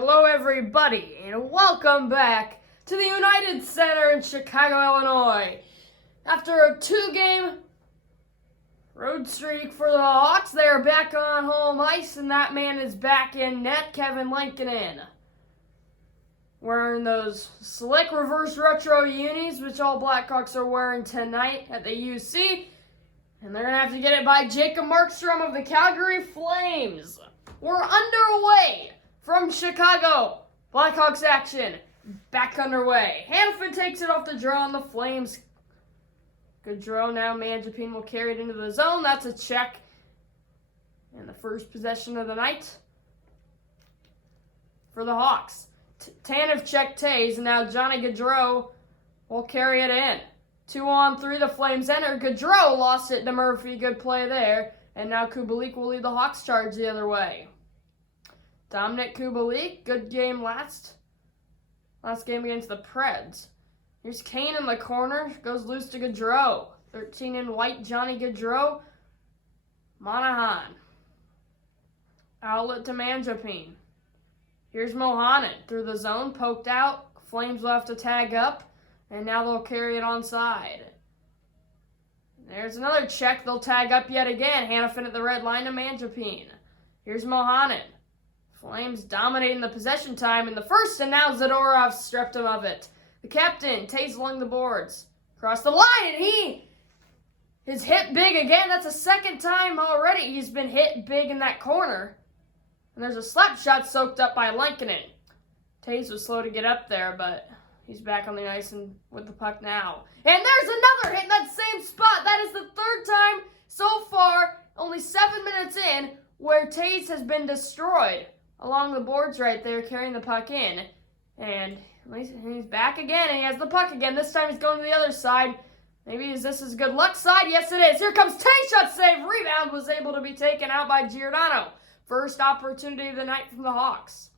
Hello everybody, and welcome back to the United Center in Chicago, Illinois. After a 2-game road streak for the Hawks, they are back on home ice, and that man is back in net, Kevin Lankinen. Wearing those slick reverse retro unis, which all Blackhawks are wearing tonight at the UC. And they're going to have to get it by Jacob Markstrom of the Calgary Flames. We're underway from Chicago. Blackhawks action back underway. Hanifin takes it off the draw on the Flames. Good draw now. Manjapin will carry it into the zone. That's a check. And the first possession of the night for the Hawks. Tanev checked Tays, and now Johnny Gaudreau will carry it in. 2-on-3, the Flames enter. Gaudreau lost it to Murphy. Good play there. And now Kubalik will lead the Hawks charge the other way. Dominic Kubalik, good game last game against the Preds. Here's Kane in the corner. Goes loose to Gaudreau. 13 in white, Johnny Gaudreau. Monahan. Outlet to Manjapin. Here's Mohanen through the zone, poked out. Flames will have to tag up. And now they'll carry it onside. There's another check. They'll tag up yet again. Hanifin at the red line to Manjapin. Here's Mohanen. Flames dominating the possession time in the first, and now Zadorov stripped him of it. The captain, Tays along the boards. Across the line, and he is hit big again. That's the second time already he's been hit big in that corner. And there's a slap shot soaked up by Lankinen. Tays was slow to get up there, but he's back on the ice and with the puck now. And there's another hit in that same spot. That is the third time so far, only 7 minutes in, where Tays has been destroyed along the boards right there, carrying the puck in. And he's back again, and he has the puck again. This time he's going to the other side. Maybe is this his good luck side? Yes, it is. Here comes Tays, shot save. Rebound was able to be taken out by Giordano. First opportunity of the night from the Hawks.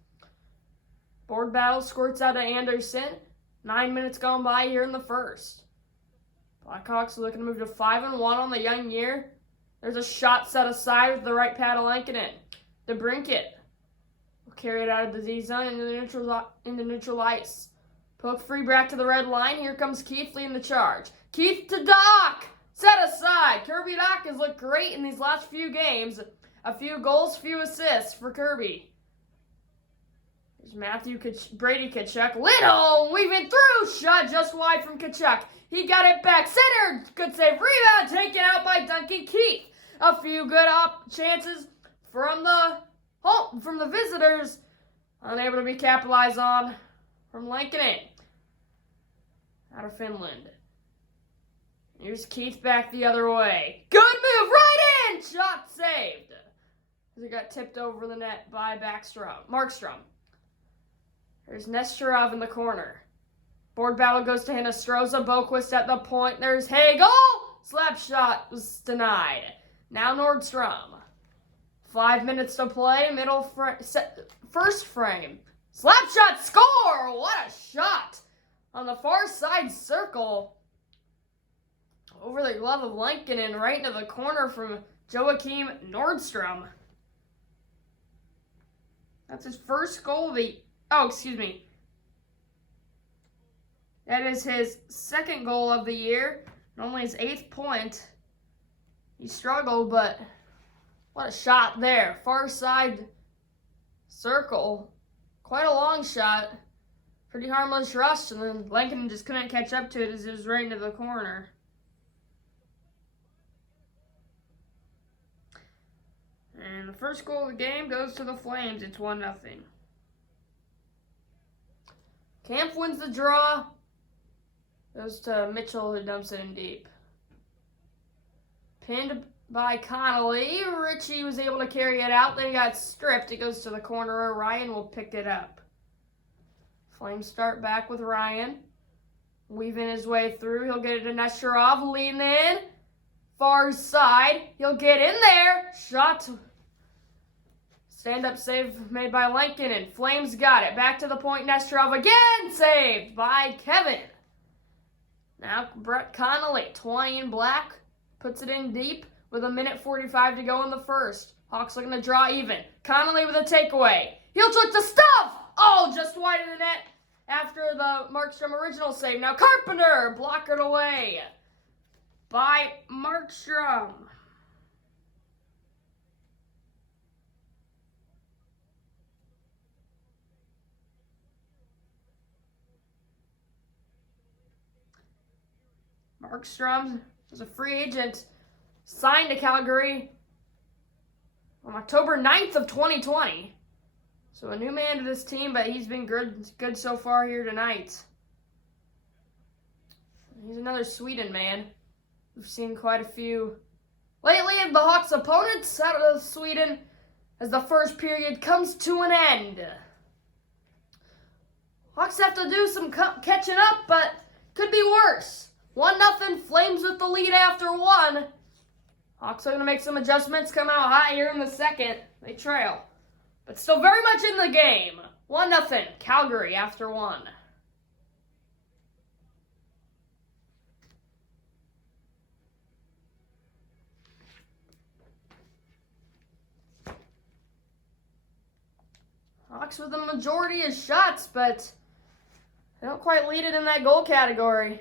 Board battle squirts out to Anderson. 9 minutes gone by here in the first. Blackhawks are looking to move to 5-1 on the young year. There's a shot set aside with the right pad of Lankinen. DeBrincat will carry it out of the Z zone into neutral ice. Poke free back to the red line. Here comes Keith leading the charge. Keith to Doc. Set aside. Kirby Doc has looked great in these last few games. A few goals, few assists for Kirby. There's Brady Tkachuk. Little weaving through. Shot just wide from Tkachuk. He got it back. Center. Good save. Rebound taken out by Duncan Keith. A few good chances from the visitors. Unable to be capitalized on from Lankinen. Out of Finland. Here's Keith back the other way. Good move. Right in. Shot saved. It got tipped over the net by Markstrom. There's Nesterov in the corner. Board battle goes to Hinostroza. Boquist at the point. There's Hagel. Slap shot was denied. Now Nordstrom. 5 minutes to play. First frame. Slap shot score. What a shot. On the far side circle. Over the glove of Lankinen right into the corner from Joachim Nordstrom. That's his first goal of the... Oh, excuse me. That is his second goal of the year. And only his 8th point. He struggled, but what a shot there. Far side circle. Quite a long shot. Pretty harmless rush. And then Lankinen just couldn't catch up to it as it was right into the corner. And the first goal of the game goes to the Flames. It's 1-0. Kampf wins the draw. Goes to Mitchell, who dumps it in deep. Pinned by Connolly. Ritchie was able to carry it out. Then he got stripped. It goes to the corner. Ryan will pick it up. Flames start back with Ryan. Weaving his way through. He'll get it to Nesterov. Lean in. Far side. He'll get in there. Shot. Stand-up save made by Lankinen. Flames got it. Back to the point. Nesterov again. Saved by Kevin. Now Brett Connolly, 20 in black, puts it in deep with 1:45 to go in the first. Hawks looking to draw even. Connolly with a takeaway. He'll took the stuff. Markstrom original save. Now Carpenter blockered away by Markstrom. Markstrom was a free agent, signed to Calgary on October 9th of 2020. So a new man to this team, but he's been good so far here tonight. He's another Sweden man. We've seen quite a few lately of the Hawks' opponents out of Sweden as the first period comes to an end. Hawks have to do some catching up, but could be worse. 1-0 Flames with the lead after one. Hawks are going to make some adjustments, come out hot here in the second. They trail, but still very much in the game. 1-0 Calgary after one. Hawks with the majority of shots, but they don't quite lead it in that goal category.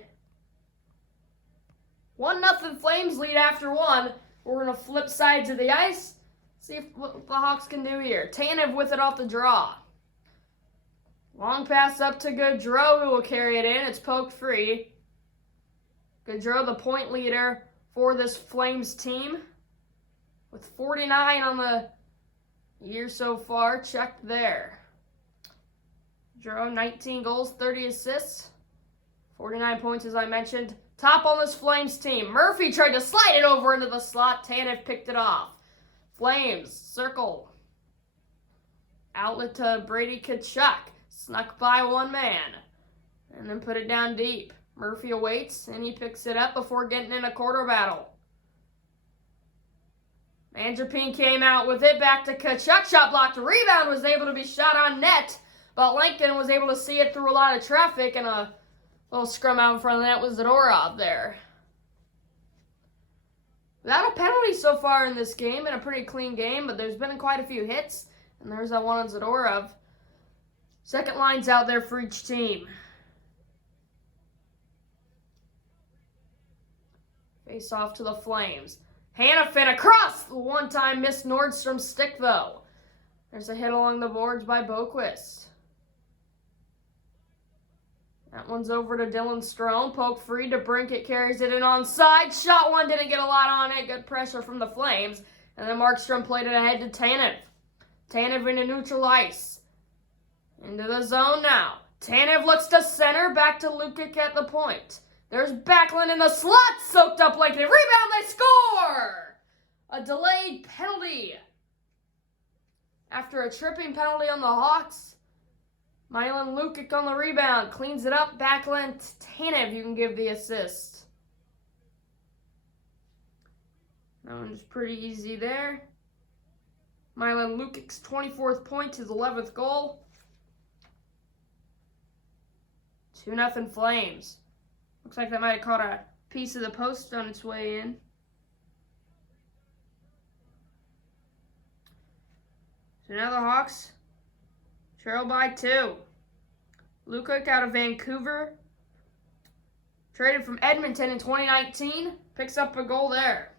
1-0 Flames lead after one. We're going to flip sides of the ice. See what the Hawks can do here. Tanev with it off the draw. Long pass up to Gaudreau, who will carry it in. It's poked free. Gaudreau, the point leader for this Flames team, with 49 on the year so far. Check there. Gaudreau, 19 goals, 30 assists, 49 points as I mentioned. Top on this Flames team. Murphy tried to slide it over into the slot. Tanev picked it off. Flames, circle. Outlet to Brady Tkachuk. Snuck by one man. And then put it down deep. Murphy awaits, and he picks it up before getting in a quarter battle. Manjapin came out with it. Back to Tkachuk. Shot blocked. Rebound was able to be shot on net. But Lincoln was able to see it through a lot of traffic, and a little scrum out in front of the net was Zadorov there. Without a penalty so far in this game, and a pretty clean game, but there's been quite a few hits, and there's that one on Zadorov. Second line's out there for each team. Face off to the Flames. Hanifin across! The one-time missed Nordstrom's stick, though. There's a hit along the boards by Boquist. That one's over to Dylan Strome. Poke free to Brinkett, carries it in onside. Shot one, didn't get a lot on it. Good pressure from the Flames. And then Markstrom played it ahead to Tanev. Tanev into neutral ice. Into the zone now. Tanev looks to center. Back to Lukic at the point. There's Backlund in the slot. Soaked up like a rebound. They score! A delayed penalty. After a tripping penalty on the Hawks, Milan Lukic on the rebound, cleans it up, Backlund, Tanev, you can give the assist. That one's pretty easy there. Milan Lukic's 24th point, his 11th goal. 2-0 Flames. Looks like that might have caught a piece of the post on its way in. So now the Hawks trail by 2. Lukic out of Vancouver. Traded from Edmonton in 2019. Picks up a goal there.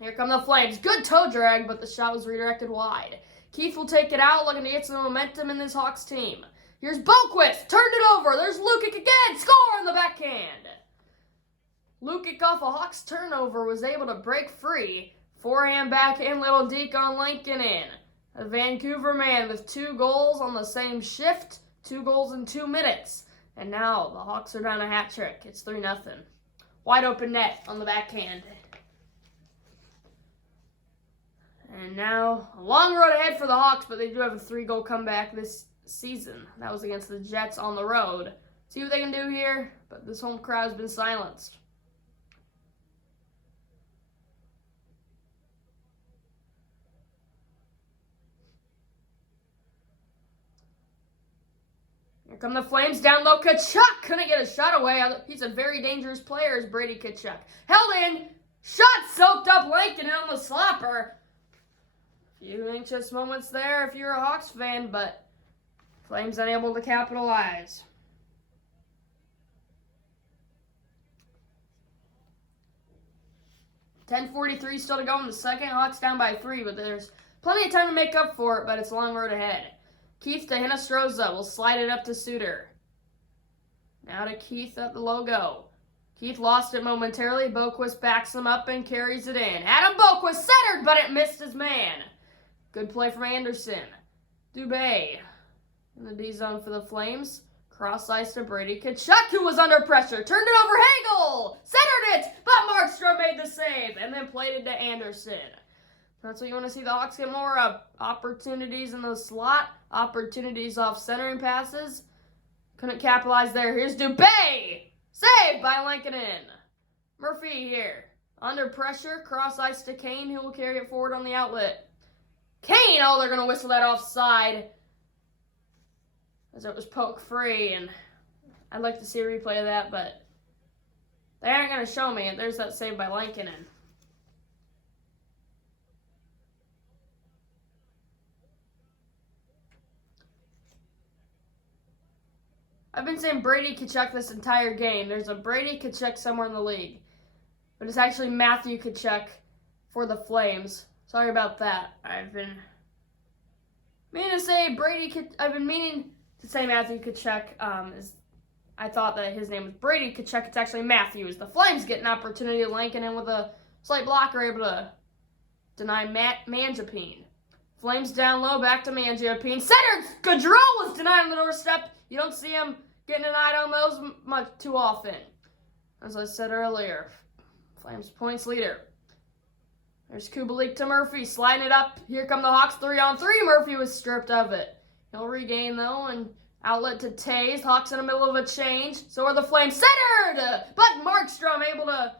Here come the Flames. Good toe drag, but the shot was redirected wide. Keith will take it out, looking to get some momentum in this Hawks team. Here's Boquist. Turned it over. There's Lukic again. Score on the backhand. Lukic off a Hawks turnover was able to break free. Forehand, backhand, little deke on Lincoln in. A Vancouver man with 2 goals on the same shift, 2 goals in 2 minutes. And now the Hawks are down a hat trick. It's 3-0. Wide open net on the backhand. And now a long road ahead for the Hawks, but they do have a 3-goal comeback this season. That was against the Jets on the road. See what they can do here, but this home crowd's been silenced. Here come the Flames down low. Tkachuk couldn't get a shot away. He's a very dangerous player, is Brady Tkachuk. Held in. Shot soaked up Lincoln in on the slapper. Few anxious moments there if you're a Hawks fan, but Flames unable to capitalize. 10:43 still to go in the second. Hawks down by 3, but there's plenty of time to make up for it, but it's a long road ahead. Keith to Hinostroza will slide it up to Suter. Now to Keith at the logo. Keith lost it momentarily. Boquist backs him up and carries it in. Adam Boquist centered, but it missed his man. Good play from Anderson. Dubé in the D zone for the Flames. Cross ice to Brady Tkachuk, who was under pressure. Turned it over Hagel. Centered it, but Markstrom made the save and then played it to Anderson. That's what you want to see the Hawks get more of. Opportunities in the slot. Opportunities off centering passes. Couldn't capitalize there. Here's Dubé. Saved by Lankinen. Murphy here. Under pressure. Cross ice to Kane, who will carry it forward on the outlet. Kane! Oh, they're going to whistle that offside. As it was poke free. And I'd like to see a replay of that, but they aren't going to show me it. There's that save by Lankinen. I've been saying Brady Tkachuk this entire game. There's a Brady Tkachuk somewhere in the league. But it's actually Matthew Tkachuk for the Flames. Sorry about that. I've been meaning to say Matthew Tkachuk. I thought that his name was Brady Tkachuk. It's actually Matthews. The Flames get an opportunity. Lankinen with a slight blocker able to deny Mangiapane. Flames down low, back to Mangiapane. Centered! Gaudreau was denied on the doorstep. You don't see him getting denied on those much too often. As I said earlier, Flames points leader. There's Kubalik to Murphy, sliding it up. Here come the Hawks 3-on-3. Murphy was stripped of it. He'll regain, though, and outlet to Taze. Hawks in the middle of a change. So are the Flames. Centered! But Markstrom able to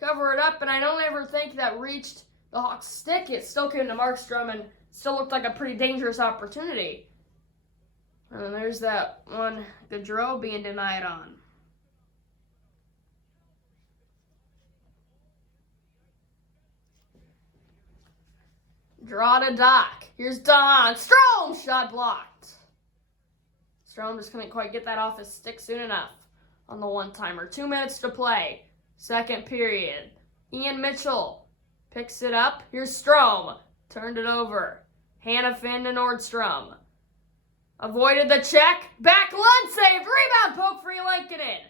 cover it up, and I don't ever think that reached the Hawks' stick. It still came to Markstrom and still looked like a pretty dangerous opportunity. And there's that one Gaudreau being denied on. Draw to Doc. Here's Don. Strome! Shot blocked. Strome just couldn't quite get that off his stick soon enough on the one-timer. 2 minutes to play. Second period. Ian Mitchell picks it up. Here's Strome. Turned it over. Hanifin to Nordstrom. Avoided the check. Back Lund saved. Rebound poke for Lankinen.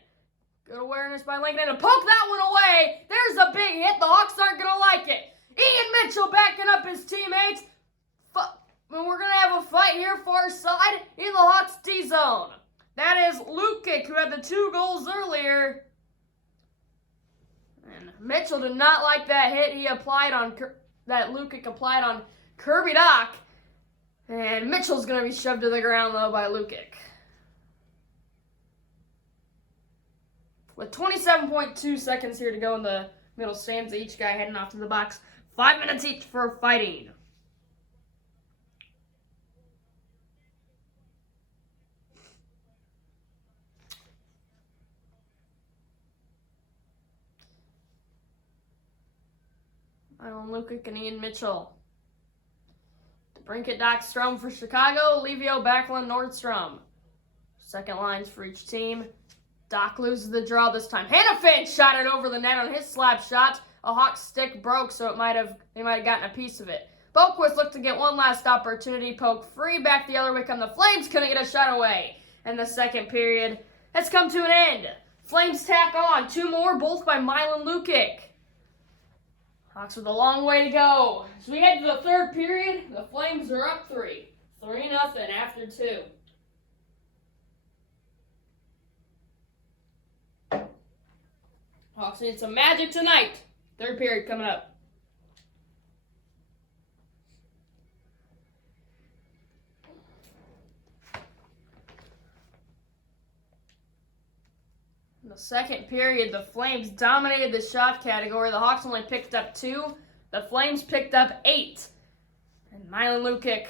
Good awareness by Lankinen to poke that one away. There's a big hit. The Hawks aren't going to like it. Ian Mitchell backing up his teammates. We're going to have a fight here far side in the Hawks D-zone. That is Lukic, who had the 2 goals earlier. And Mitchell did not like that hit that Lukic applied on Kirby Dach. And Mitchell's going to be shoved to the ground, though, by Lukic. With 27.2 seconds here to go in the middle stands, each guy heading off to the box. 5 minutes each for fighting. Mylan Lukic and Ian Mitchell. Brinkett, Doc, Strome for Chicago. Livio, Backlund, Nordstrom. Second lines for each team. Doc loses the draw this time. Hanifin shot it over the net on his slap shot. A Hawks stick broke, so they might have gotten a piece of it. Boquist looked to get one last opportunity. Poke free back the other way come the Flames. Couldn't get a shot away. And the second period has come to an end. Flames tack on. 2 more, both by Mylan Lukic. Hawks with a long way to go. As we head to the third period, the Flames are up 3. 3-0 after 2. Hawks need some magic tonight. Third period coming up. In the second period, the Flames dominated the shot category. The Hawks only picked up 2. The Flames picked up 8. And Mylan Lukic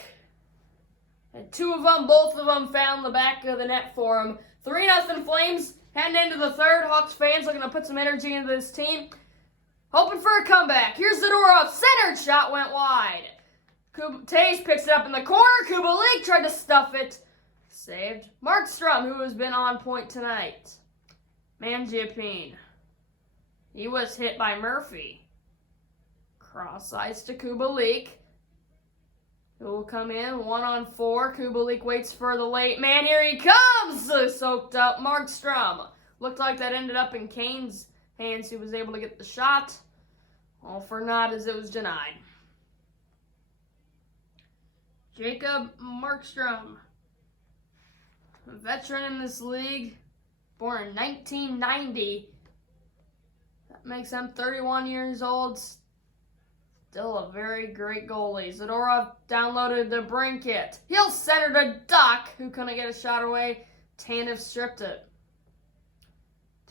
had 2 of them. Both of them found the back of the net for him. 3-0 Flames heading into the third. Hawks fans looking to put some energy into this team. Hoping for a comeback. Here's Zadorov. Centered shot went wide. Taze picks it up in the corner. Kubalik tried to stuff it. Saved. Markstrom, who has been on point tonight. Mangiapane. He was hit by Murphy. Cross ice to Kubalik. Who will come in 1-on-4. Kubalik waits for the late man. Here he comes! Soaked up Markstrom. Looked like that ended up in Kane's hands. He was able to get the shot. All for naught as it was denied. Jacob Markstrom, a veteran in this league, born in 1990. That makes him 31 years old. Still a very great goalie. Zadorov downloaded the Brinket. He'll center to Duck, who couldn't get a shot away. Tanev stripped it.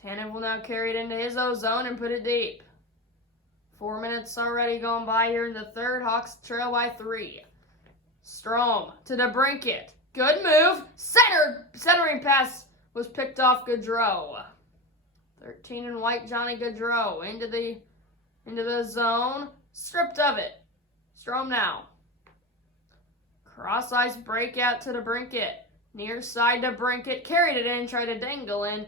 Tanev will now carry it into his own zone and put it deep. 4 minutes already gone by here in the third. Hawks trail by 3. Strome to the Brinket. Good move. Centering pass was picked off Gaudreau. 13 in white, Johnny Gaudreau into the zone. Stripped of it. Strome now. Cross ice breakout to the Brinket. Near side to Brinket. Carried it in, tried to dangle in.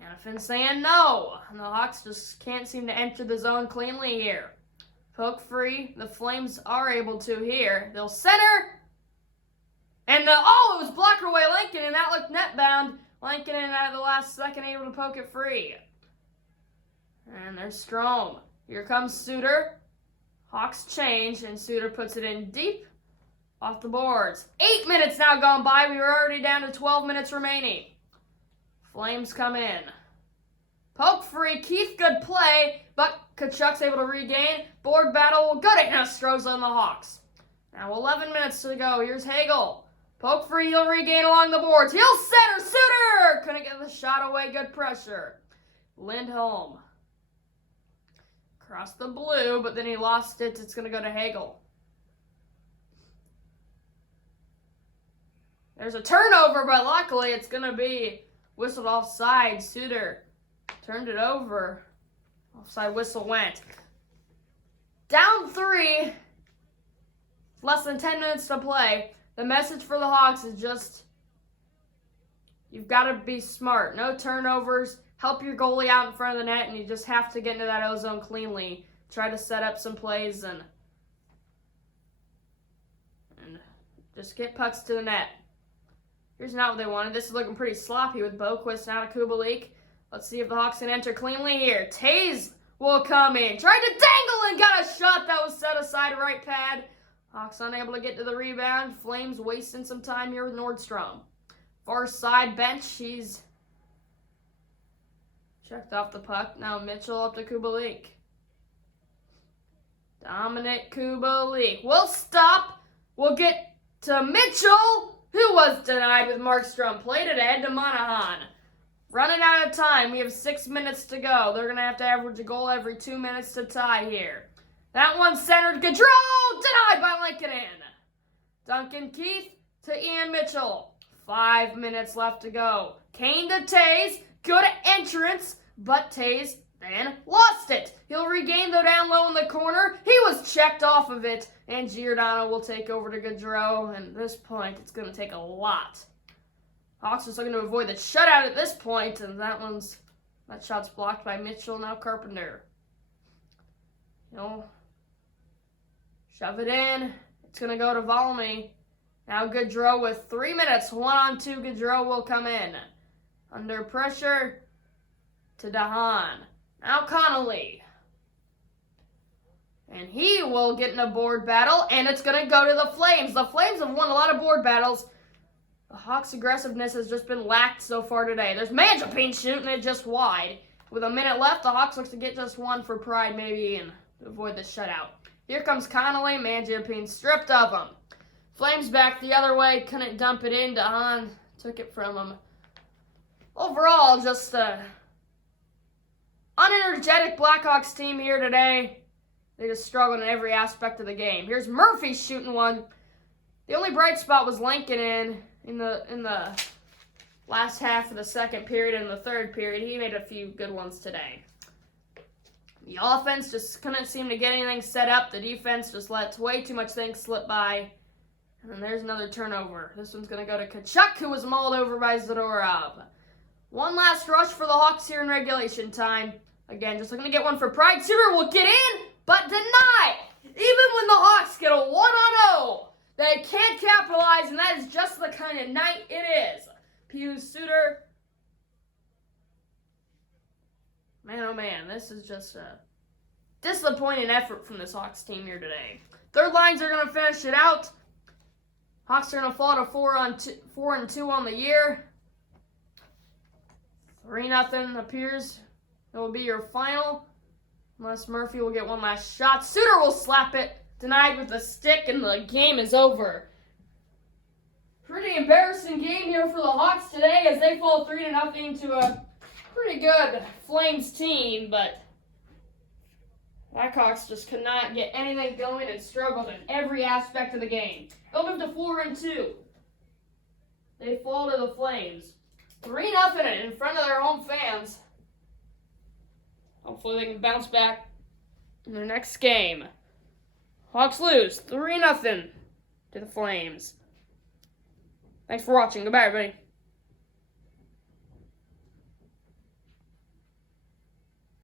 Hanifin saying no. And the Hawks just can't seem to enter the zone cleanly here. Poke free. The Flames are able to here. They'll center. And it was blocked away Lincoln, and that looked net bound. Lincoln in at the last second able to poke it free. And there's Strome. Here comes Suter. Hawks change, and Suter puts it in deep off the boards. 8 minutes now gone by. We were already down to 12 minutes remaining. Flames come in. Poke free. Keith, good play, but Kachuk's able to regain. Board battle will go to Nostros on the Hawks. Now 11 minutes to go. Here's Hagel. Poke free. He'll regain along the boards. He'll center. Suter couldn't get the shot away. Good pressure. Lindholm. Across the blue, but then he lost it. It's going to go to Hagel. There's a turnover, but luckily it's going to be whistled offside. Suter turned it over. Offside whistle went. Down 3. Less than 10 minutes to play. The message for the Hawks is just, you've got to be smart. No turnovers. Help your goalie out in front of the net, and you just have to get into that O-zone cleanly. Try to set up some plays and just get pucks to the net. Here's not what they wanted. This is looking pretty sloppy with Boquist now to Kubalik. Let's see if the Hawks can enter cleanly here. Taze will come in. Tried to dangle and got a shot that was set aside right pad. Hawks unable to get to the rebound. Flames wasting some time here with Nordstrom. Far side bench. He's checked off the puck. Now Mitchell up to Kubalik. Dominic Kubalik will stop. We'll get to Mitchell, who was denied with Markstrom. Played it ahead to Monahan. Running out of time. We have 6 minutes to go. They're going to have to average a goal every 2 minutes to tie here. That one centered. Gaudreau denied by Lincoln. Duncan Keith to Ian Mitchell. 5 minutes left to go. Kane to Taze. Good entrance, but Taze then lost it. He'll regain though down low in the corner. He was checked off of it, and Giordano will take over to Gaudreau. And at this point, it's going to take a lot. Hawks just looking to avoid the shutout at this point, and that shot's blocked by Mitchell. Now Carpenter. He'll shove it in. It's going to go to Valmy. Now Gaudreau with 3 minutes. 1-on-2. Gaudreau will come in. Under pressure to Dahan. Now Connolly. And he will get in a board battle, and it's going to go to the Flames. The Flames have won a lot of board battles. The Hawks' aggressiveness has just been lacked so far today. There's Manjapane shooting it just wide. With a minute left, the Hawks looks to get just one for pride maybe and avoid the shutout. Here comes Connolly. Manjapane stripped of him. Flames back the other way. Couldn't dump it in. Dahan took it from him. Overall, just unenergetic Blackhawks team here today. They just struggled in every aspect of the game. Here's Murphy shooting one. The only bright spot was Lincoln in the last half of the second period and the third period. He made a few good ones today. The offense just couldn't seem to get anything set up. The defense just let way too much things slip by. And then there's another turnover. This one's going to go to Kachuk, who was mauled over by Zadorov. One last rush for the Hawks here in regulation time. Again, just looking to get one for pride. Suter will get in, but deny. Even when the Hawks get a 1-0, they can't capitalize, and that is just the kind of night it is. Pius Suter. Man, oh man, this is just a disappointing effort from this Hawks team here today. Third lines are going to finish it out. Hawks are going to fall to 4-2 on the year. 3-0 appears it will be your final. Unless Murphy will get one last shot. Suter will slap it. Denied with a stick, and the game is over. Pretty embarrassing game here for the Hawks today as they fall 3-0 to a pretty good Flames team, but Blackhawks just could not get anything going and struggled in every aspect of the game. They'll move to 4-2. They fall to the Flames. 3-0 in front of their home fans. Hopefully they can bounce back in their next game. Hawks lose 3-0 to the Flames. Thanks for watching. Goodbye, everybody.